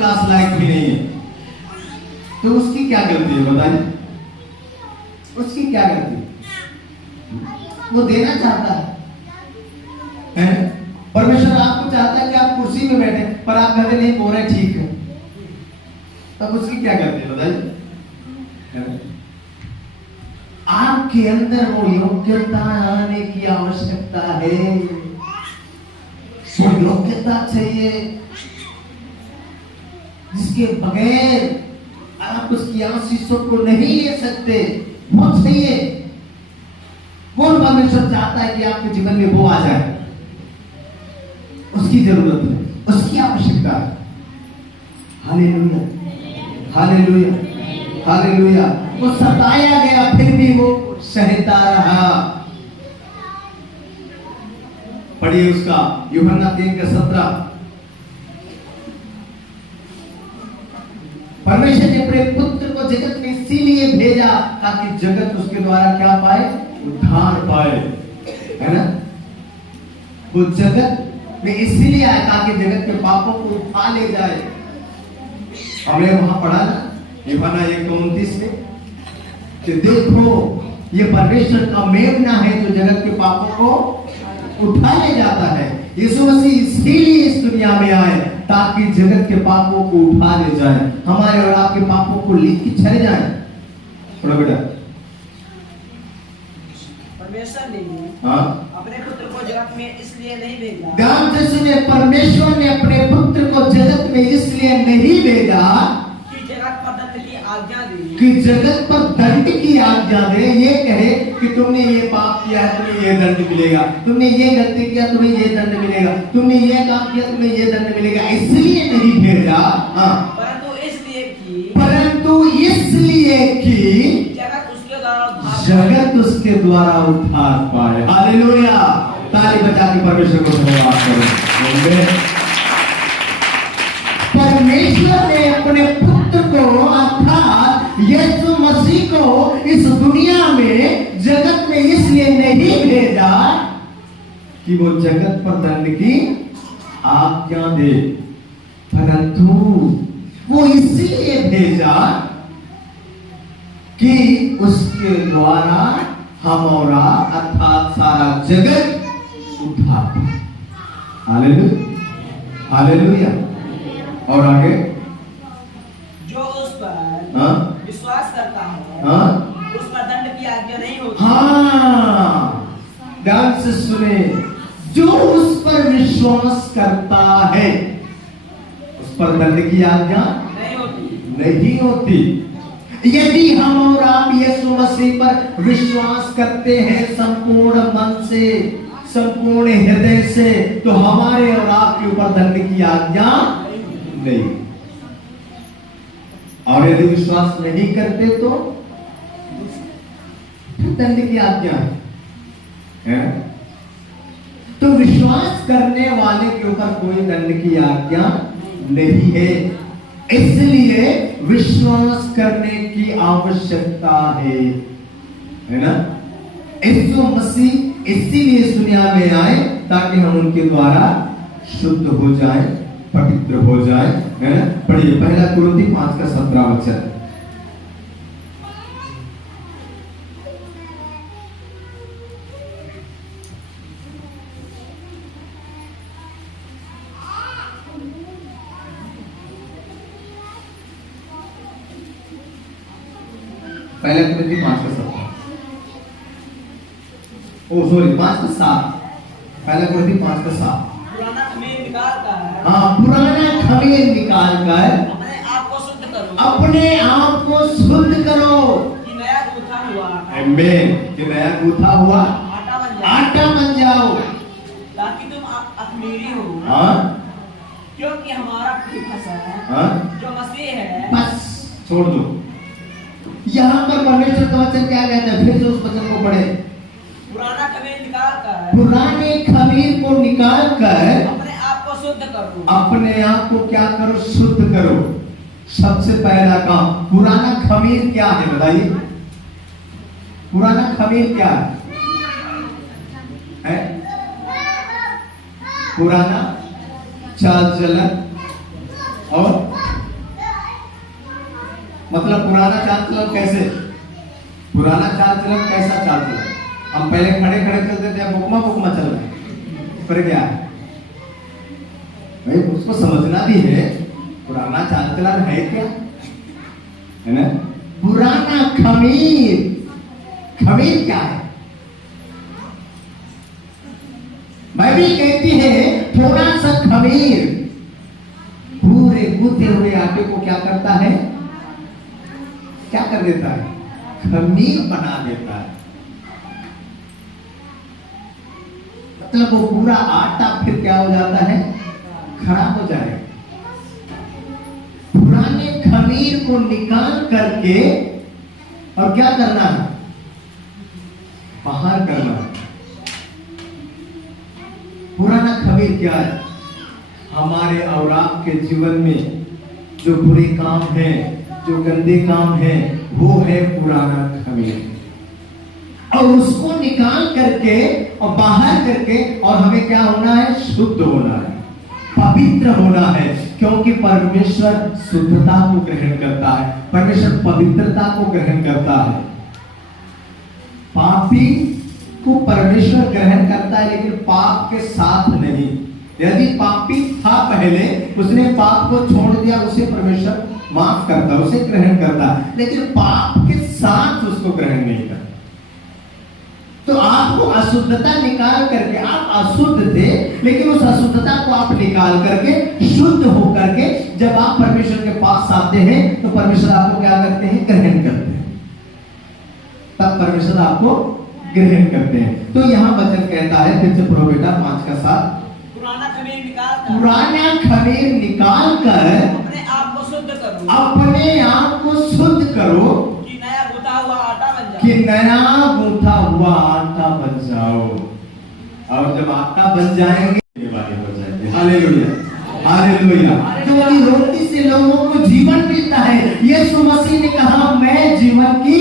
Class लायक भी नहीं है, तो उसकी क्या गलती है बताइए? उसकी क्या गलती है? वो देना चाहता है। परमेश्वर आपको चाहता है कि आप कुर्सी में बैठे, पर आप कहते नहीं बोल रहे ठीक है, तब उसकी क्या गलती है बताइए? आपके अंदर वो योग्यता आने की आवश्यकता है, वो योग्यता चाहिए जिसके बगैर आप उसकी आशीषों को नहीं ले सकते। वो चाहिए, वो परमेश्वर चाहता है कि आपके जीवन में वो आ जाए, उसकी जरूरत है, उसकी आवश्यकता है। Hallelujah, hallelujah, hallelujah. वो सताया गया फिर भी वो सहता रहा। पढ़िए उसका यूहन्ना 3:17। परमेश्वर ने अपने पुत्र को जगत में इसीलिए भेजा ताकि जगत उसके द्वारा क्या पाए? उद्धार पाए, है ना? वो जगत में इसीलिए आया ताकि जगत के पापों को उठा ले जाए। हमने वहां पढ़ा ना यूहन्ना 1:29 में कि देखो ये परमेश्वर का मेमना है जो जगत के पापों को उठा ले जाता है। यीशु मसीह इसीलिए इस दुनिया में आए ताकि जगत के पापों को उठा ले जाए, हमारे और आपके पापों को लेके चले जाए। थोड़ा बेटा, परमेश्वर ने अपने पुत्र को जगत में इसलिए नहीं भेजा। ध्यान से सुने, परमेश्वर ने अपने पुत्र को जगत में इसलिए नहीं भेजा कि जगत पर दंड की आज्ञा दे, कि जगत पर दंड की आज्ञा दे। ये कहे कि तुमने ये पाप किया है तुम्हें ये दंड मिलेगा, तुमने ये गलती किया तुम्हें ये दंड मिलेगा, तुमने ये काम किया तुम्हें ये दंड मिलेगा, इसलिए नहीं भेजा। परंतु इसलिए कि जगत उसके द्वारा उद्धार पाए। हालेलुया, ताली बजा के परमेश्वर को धन्यवाद करो। परमेश्वर ने अपने पुत्र को अर्थात यीशु मसीह को इस दुनिया में जगत में इसलिए नहीं भेजा कि वो जगत पर दंड की आज्ञा दे, परंतु वो इसलिए भेजा कि उसके द्वारा हमारा अर्थात सारा जगत उद्धार पाए। Hallelujah, hallelujah. और आगे जो उस पर विश्वास करता है उस पर दंड की आज्ञा नहीं होती। ध्यान से सुने, जो उस पर विश्वास करता है उस पर दंड की आज्ञा नहीं होती। यदि हम और आप यीशु मसीह पर विश्वास करते हैं संपूर्ण मन से, संपूर्ण हृदय से, तो हमारे और आपके ऊपर दंड की आज्ञा नहीं। और यदि विश्वास नहीं करते तो दंड की आज्ञा है। तो विश्वास करने वाले के ऊपर कोई दंड की आज्ञा नहीं है, इसलिए विश्वास करने की आवश्यकता है ना? यीशु मसीह इसीलिए इस दुनिया में आए ताकि हम उनके द्वारा शुद्ध हो जाए, पवित्र हो जाए, है ना? पढ़िए 1 कुरिन्थी 5:17। पहला कुरिन्थी 5:17। ओ सॉरी 5:7। पहला कुरिन्थी 5:7। पुराना खमीर निकाल कर, पुराना खमीर निकाल कर अपने आप को शुद्ध करो, अपने आप को शुद्ध करो कि नया गूथा हुआ आमीन, कि नया गूथा हुआ आटा बन जाओ, ताकि तुम अखमीरी हो। क्योंकि हमारा फंसा जो मसीह है। बस छोड़ दो। यहाँ पर परमेश्वर का वचन क्या कहता है? फिर से उस वचन को पढ़े। पुराना खमीर निकाल कर, पुराने खमीर को निकाल कर अपने आप को शुद्ध करो। अपने आप को क्या करो? शुद्ध करो। सबसे पहला काम, पुराना खमीर क्या है बताइए? पुराना खमीर क्या है? पुराना चाल चलन और मतलब पुराना चाल चलन कैसे, पुराना चाल चलन कैसा चाल चलन, हम पहले खड़े खड़े चलते थे, अब बुकमा बुकमा चल रहे हैं, पर क्या है भाई, उसको समझना भी है पुराना चाल चलन है क्या, है ना। पुराना खमीर, खमीर क्या है, बाइबल कहती है थोड़ा सा खमीर पूरे गूंथे हुए आटे को क्या करता है, क्या कर देता है, खमीर बना देता है। मतलब वो पूरा आटा फिर क्या हो जाता है, खराब हो जाएगा। पुराने खमीर को निकाल करके और क्या करना है, बाहर करना है। पुराना खमीर क्या है, हमारे और आपके जीवन में जो बुरे काम है, जो गंदे काम है, वो है पुराना खमीर। और उसको निकाल करके और बाहर करके और हमें क्या होना है, शुद्ध होना है, पवित्र होना है, क्योंकि परमेश्वर शुद्धता को ग्रहण करता है, परमेश्वर पवित्रता को ग्रहण करता है। पापी को परमेश्वर ग्रहण करता है, लेकिन पाप के साथ नहीं। यदि पापी था पहले, उसने पाप को छोड़ दिया, उसे परमेश्वर माफ करता, उसे ग्रहण करता, लेकिन पाप के साथ उसको ग्रहण नहीं करता। तो आपको अशुद्धता निकाल करके, आप अशुद्ध थे लेकिन उस अशुद्धता को आप निकाल करके शुद्ध होकर के जब आप परमेश्वर के पास आते हैं तो परमेश्वर आपको क्या करते हैं, ग्रहण करते हैं। तब परमेश्वर आपको ग्रहण करते हैं। तो यहाँ वचन कहता है, फिर से पढ़ो बेटा 5 का 7, पुराना खमीर निकाल कर, पुराना खमीर निकाल कर अपने आप को शुद्ध करो, अपने आप को शुद्ध करो कि नया गूंथा हुआ आटा बन जाओ, कि नया गूंथा हुआ आटा बन जाओ। और जब आटा बन जाएंगे ये बातें हो जाएंगे। Hallelujah, hallelujah. क्योंकि रोटी से लोगों को जीवन मिलता है। यीशु मसीह ने कहा मैं जीवन की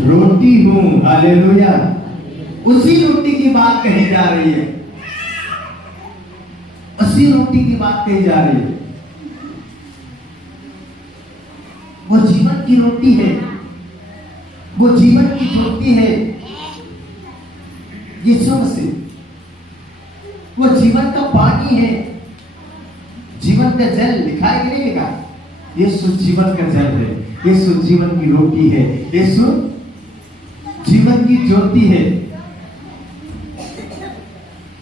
रोटी हूं। हालेलुया। उसी रोटी की बात कही जा रही है, उसी रोटी की बात कही जा रही है। वो जीवन की रोटी है, वो जीवन की ज्योति है यीशु मसीह। वो जीवन का पानी है, जीवन का जल। लिखा है कि नहीं लिखा, यीशु जीवन का जल है, यीशु जीवन की रोटी है, यीशु जीवन की ज्योति है।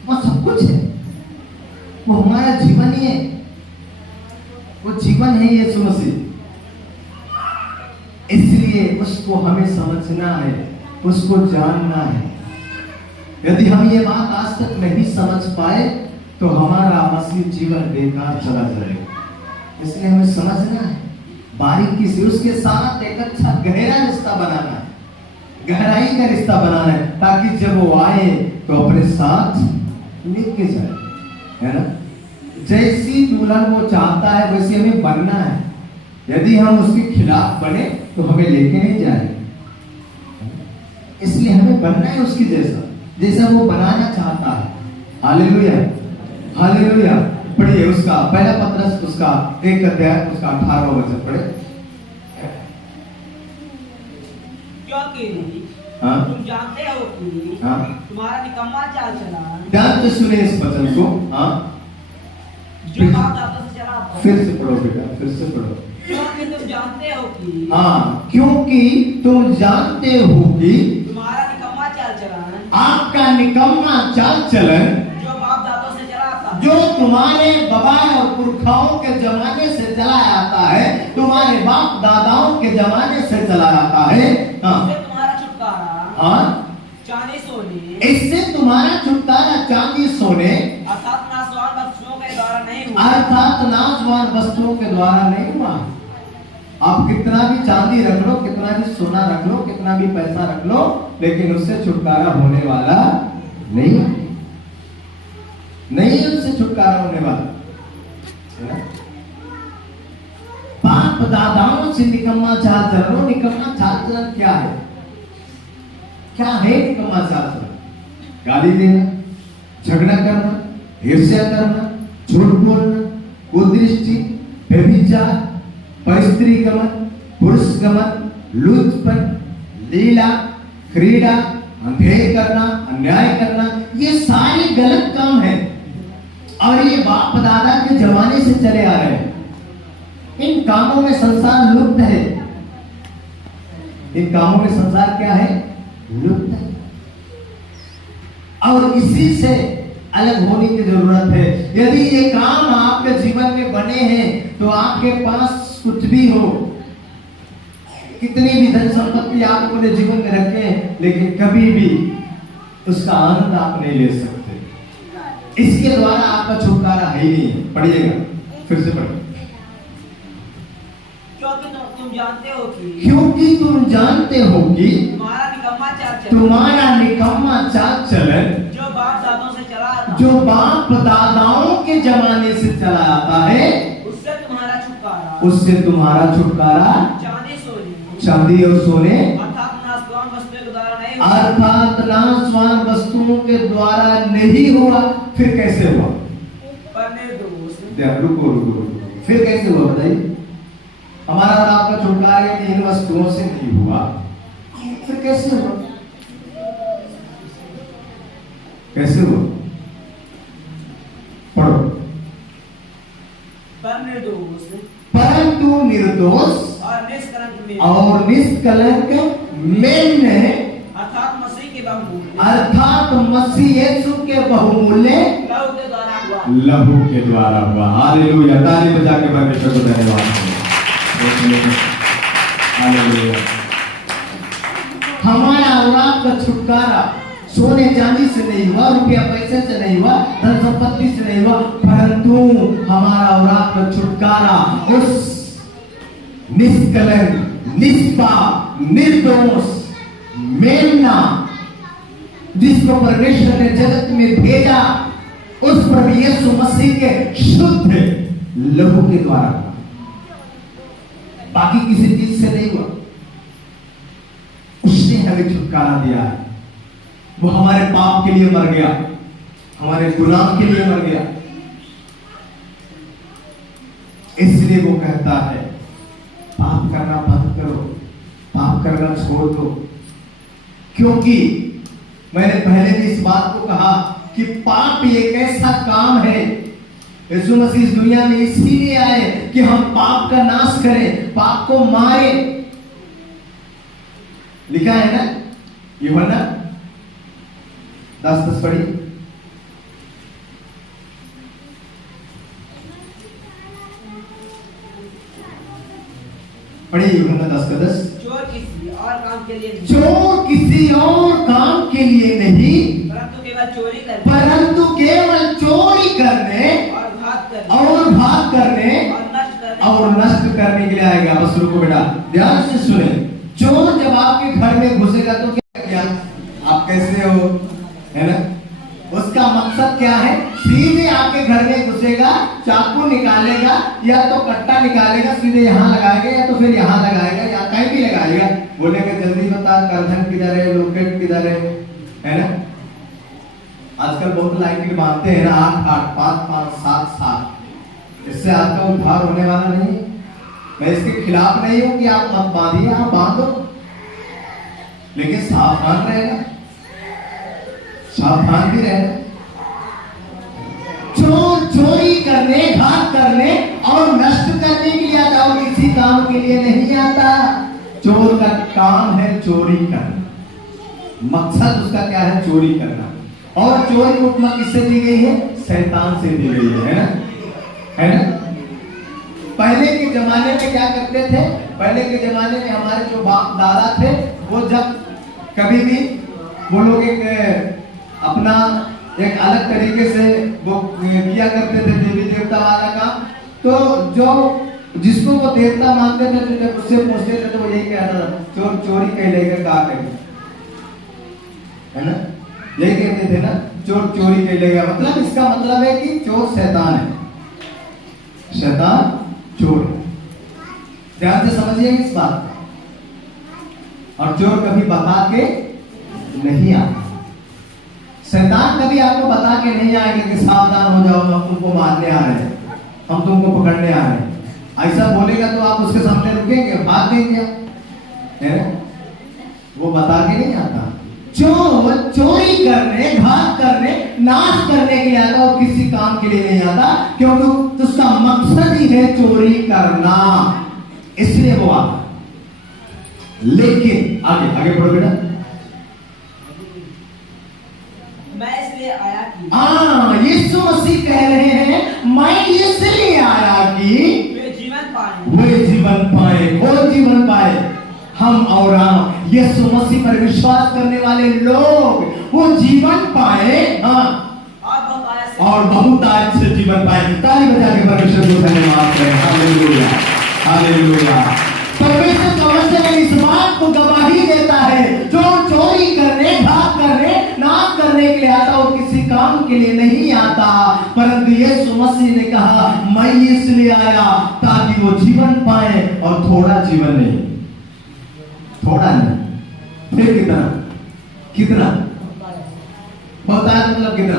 वो सब कुछ है, वो हमारा जीवन ही है, वो जीवन है यीशु मसीह। इसलिए उसको हमें समझना है, उसको जानना है। यदि हम ये बात आज तक नहीं समझ पाए तो हमारा मसीह जीवन बेकार चला जाएगा। इसलिए हमें समझना है, बारीकी से उसके साथ एक अच्छा गहरा रिश्ता बनाना है, गहराई का रिश्ता बनाना है, ताकि जब वो आए तो अपने साथ लेके जाए, है ना। जैसी दुल्हन वो चाहता है वैसे हमें बनना है। यदि हम उसके खिलाफ बने तो हमें लेके नहीं जाए। इसलिए हमें बनना है उसकी जैसा, जैसा वो बनाना चाहता है। Hallelujah, hallelujah. पढ़िए उसका पहला पत्रस, उसका 1 अध्याय, उसका 18वां वचन पढ़े। क्योंकि तुम जानते हो कि तुम्हारा निकम्मा चाल चलन, ध्यान से सुने इस वचन को। जो बाप दादा से चला आता है। फिर से पढ़ो बेटा, फिर से पढ़ो। क्योंकि तुम जानते हो कि, क्योंकि तुम जानते हो कि तुम्हारा निकम्मा चाल चलन, आपका निकम्मा चाल चलन जो बाप दादों से चला आता है, जो तुम्हारे बाबा और पुरखाओं के जमाने से चला आता है, तुम्हारे बाप दादाओं के जमाने से चला आता है। इससे तुम्हारा छुटकारा चांदी सोने, इससे तुम्हारा छुटकारा चांदी सोने अर्थात नाशवान वस्तुओं के द्वारा नहीं हुआ, अर्थात नाशवान वस्तुओं के द्वारा नहीं हुआ। आप कितना भी चांदी रख लो, कितना भी सोना रख लो, कितना भी पैसा रख लो, लेकिन उससे छुटकारा होने वाला नहीं, नहीं उससे छुटकारा होने वाला। बाप दादाओं से निकम्मा चाल चलन। निकम्मा चाल चलन क्या है, क्या है निकम्मा चाल चलन? गाली देना, झगड़ा करना, ईर्ष्या करना, झूठ बोलना, कुदृष्टि, व्यभिचार, परस्त्री गमन, पुरुषगमन, लुचपन, लीला, क्रीड़ा, अंधेर करना, अन्याय करना, ये सारे गलत काम है और ये बाप दादा के जमाने से चले आ रहे हैं। इन कामों में संसार लुप्त है। इन कामों में संसार क्या है? लुप्त है। और इसी से अलग होने की जरूरत है। यदि ये काम आपके जीवन में बने हैं तो आपके पास कुछ भी हो, कितनी भी धन संपत्ति आप अपने जीवन में रखे हैं, लेकिन कभी भी उसका आनंद आप नहीं ले सकते। इसके द्वारा आपका छुटकारा है ही नहीं है। पढ़िएगा, फिर से पढ़िए। क्योंकि तुम जानते हो कि तुम्हारा निकम्मा चाल चलन जो बाप दादाओं के जमाने से चला आता है, उससे तुम्हारा छुटकारा चांदी और सोने अर्थात नाशवान वस्तुओं के द्वारा नहीं हुआ। फिर कैसे हुआ? रुको, फिर कैसे हुआ बताइए? हमारा और आपका छुटकारा इन वस्तुओं से नहीं हुआ, फिर कैसे हुआ? कैसे हुआ? पढ़ो। परंतु निर्दोष और निष्कलंक में अर्थात मसीह यीशु के बहुमूल्य लहू के द्वारा हुआ। हालेलुया, ताली बजा के परमेश्वर को धन्यवाद। हालेलुया। हमारा और आपका छुटकारा सोने चांदी से नहीं हुआ, रुपया पैसे से नहीं हुआ, धन संपत्ति से नहीं हुआ, परंतु हमारा और आपका छुटकारा उस निष्कलंक, निष्पाप, निर्दोष मेमना जिसको परमेश्वर ने जगत में भेजा, उस प्रभु यीशु मसीह के शुद्ध लहू के द्वारा, बाकी किसी चीज से नहीं हुआ। उसने हमें छुटकारा दिया है। वो हमारे पाप के लिए मर गया, हमारे गुनाह के लिए मर गया। इसलिए वो कहता है पाप करना बंद करो, पाप करना छोड़ दो। क्योंकि मैंने पहले भी इस बात को कहा कि पाप एक ऐसा काम है, यीशु मसीह इस दुनिया में इसीलिए आए कि हम पाप का नाश करें, पाप को मारे। लिखा है ना यूहन्ना 10:10 पढ़िए। पढ़िए यूहन्ना 10:10। चोर किसी और काम के लिए नहीं, परंतु केवल चोरी करने और भाग करने और नष्ट करने के लिए आएगा। बस रुको बेटा, ध्यान से सुने। चोर जब आपके घर में घुसेगा तो क्या आप कैसे हो, है ना? उसका मकसद क्या है? सीधे आपके घर में घुसेगा, चाकू निकालेगा या तो कट्टा निकालेगा, सीधे यहाँ लगाएगा या तो फिर यहाँ लगाएगा या कहीं भी लगाएगा। बोलेगा जल्दी बता करधन किधर है, लोकेट किधर है ना? आजकल बहुत लाइट बांधते हैं ना, 8-8, 5-5, 7-7। इससे आपका उद्धार होने वाला नहीं। मैं इसके खिलाफ नहीं हूं कि आप मत बांधिए, आप बांधो, लेकिन सावधान रहेगा, सावधान भी रहेगा। चोर चोरी करने, घात करने और नष्ट करने के लिए आता, और किसी काम के लिए नहीं आता। चोर का काम है चोरी करना, मकसद उसका क्या है? चोरी करना। और चोरी की उपमा किससे दी गई है? शैतान से दी गई है ना? है ना? पहले के जमाने में क्या करते थे? पहले के जमाने में हमारे जो बाप दादा थे, वो जब कभी भी वो लोग अपना एक अलग तरीके से वो किया करते थे देवी देवता वाला काम, तो जो जिसको वो देवता मानते थे तो जब उससे पूछते थे तो वो यही कहता था, चोर चोरी कह लेगा, कहा कहेगा, है ना? यही कहते थे ना, चोर चोरी कह लेगा। मतलब इसका मतलब है कि चोर शैतान है, शैतान चोर है। ध्यान से समझिए इस बात को। और चोर कभी बता के नहीं आता। शैतान कभी आपको बता के नहीं आएगा कि सावधान हो जाओ, हम तुमको मारने आ रहे हैं, हम तुमको पकड़ने आ रहे हैं। ऐसा बोलेगा तो आप उसके सामने रुकेंगे, भाग देंगे, है ना? वो बता के नहीं आता। चोर चोरी करने, घात करने, नाश करने के लिए आता, और किसी काम के लिए नहीं आता, क्योंकि उसका मकसद ही है चोरी करना, इसलिए वो आता। लेकिन आगे आगे पढ़ो बेटा। मैं इसलिए आया कि यीशु मसीह कह रहे हैं, मैं इसलिए आया कि वे जीवन पाए, वे जीवन पाए। कौन जीवन पाए? हम और आप, यीशु मसीह पर विश्वास करने वाले लोग, वो जीवन पाए। और बहुत आज से जीवन पाए। ताली बजा के परमेश्वर को धन्यवाद करें। Hallelujah, hallelujah. परमेश्वर का वचन इस बात को गवाही देता है, जो चोरी करने, घात करने, नाश करने के लिए आता, वो किसी काम के लिए नहीं आता, परंतु यीशु मसीह ने कहा, मैं इसलिए आया ताकि वो जीवन पाए, और थोड़ा जीवन नहीं, थोड़ा नहीं, फिर कितना? कितना? होता है मतलब कितना?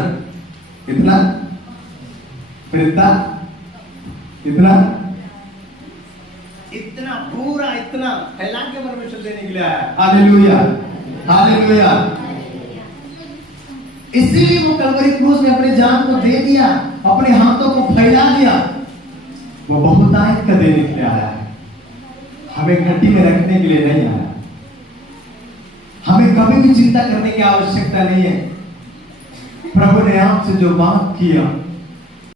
कितना? फिर इतना? कितना? इतना पूरा, इतना फैला के परमेश्वर देने के लिए आया। Hallelujah, hallelujah. इसीलिए वो कलवरी क्रूस में अपने जान को दे दिया, अपने हाथों को फैला दिया। वो बहुतायत का देने के लिए आया है, हमें घटी में रखने के लिए नहीं आया। हमें कभी भी चिंता करने की आवश्यकता नहीं है। प्रभु ने आपसे जो बात किया